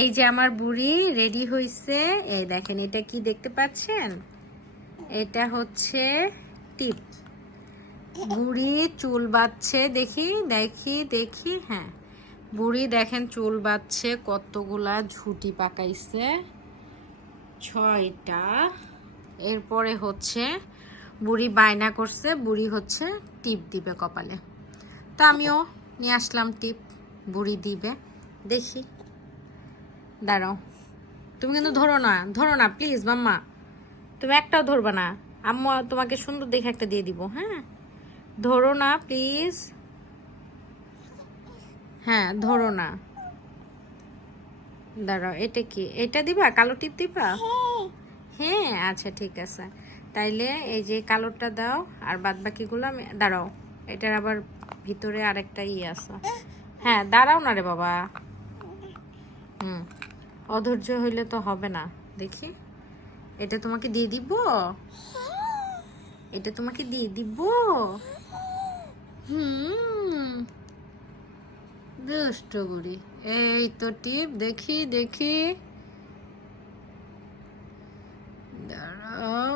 এই যে আমার বুড়ি রেডি হইছে। এই দেখেন, এটা কি দেখতে পাচ্ছেন? এটা হচ্ছে টিপ। বুড়ি চুল বাঁধছে, দেখি দেখি দেখি। হ্যাঁ, বুড়ি দেখেন চুল বাঁধছে, কতগুলা ঝুটি পাকাইছে, 6টা। এরপরে হচ্ছে বুড়ি বায়না করছে, বুড়ি হচ্ছে টিপ দিবে কপালে। তা আমিও নিয়ে আসলাম টিপ, বুড়ি দিবে, দেখি। দাঁড়াও, তুমি কিন্তু ধরো না প্লিজ মাম্মা, তুমি একটাও ধরবা না। আম্মু তোমাকে সুন্দর দেখে একটা দিয়ে দিব। হ্যাঁ, ধরো না প্লিজ। হ্যাঁ, ধরো না। দাঁড়াও, এটা কি? এটা দিবা? কালো টিপ দিবা? হ্যাঁ, আচ্ছা ঠিক আছে। তাইলে এই যে কালোটা দাও, আর বাদ বাকিগুলো আমি। দাঁড়াও, এটার আবার ভিতরে আরেকটা আছে। হ্যাঁ, দাঁড়াও না রে বাবা। অধৈর্য হইলে তো হবে না। দেখি, এটা তোমাকে দিয়ে দিব, এটা তোমাকে দিয়ে দিব। দুষ্ট বুড়ি। এই তো টিপ, দেখি দেখি। দাঁড়াও।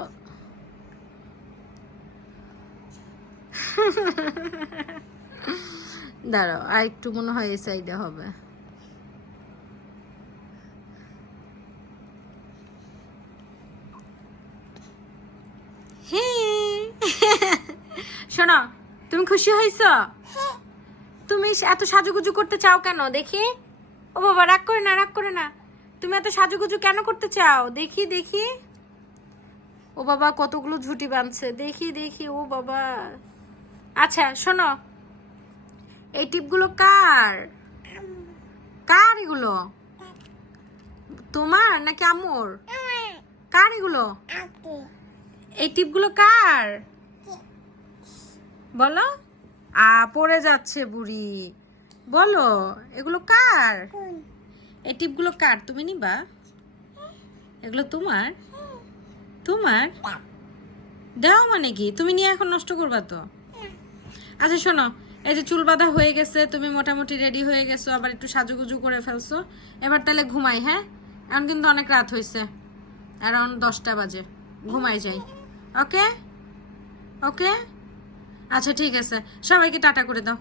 দাঁড়াও, আর একটু মনে হয় এই সাইডে হবে। শোনো, তুমি খুশি হয়েছো? তুমি এত সাজুগুজু করতে চাও কেন দেখি? ও বাবা, রাগ করে না, রাগ করে না। তুমি এত সাজুগুজু কেন করতে চাও? দেখি দেখি। ও বাবা, কতগুলো ঝুটি বাঁধছে, দেখি দেখি। ও বাবা। আচ্ছা শোনো, এই টিপগুলো কার? কার এগুলো? তোমার নাকি আম্মুর? কার এগুলো? এই টিপগুলো কার বলো? পড়ে যাচ্ছে বুড়ি। বলো, এগুলো কার? এই টিপগুলো কার? তুমি নিবা? এগুলো তোমার? তোমার? দাও মানে কি? তুমি নিয়ে এখন নষ্ট করবা তো? আচ্ছা শোনো, এই যে চুল বাঁধা হয়ে গেছে, তুমি মোটামুটি রেডি হয়ে গেছো, আবার একটু সাজুগুজু করে ফেলছো। এবার তাহলে ঘুমাই। হ্যাঁ, এখন কিন্তু অনেক রাত হয়েছে, অ্যারাউন্ড 10টা বাজে। ঘুমাই যাই। ওকে ওকে, আচ্ছা ঠিক আছে। সবাইকে টাটা করে দাও।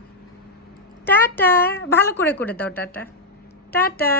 টাটা, ভালো করে করে দাও টাটা। টাটা।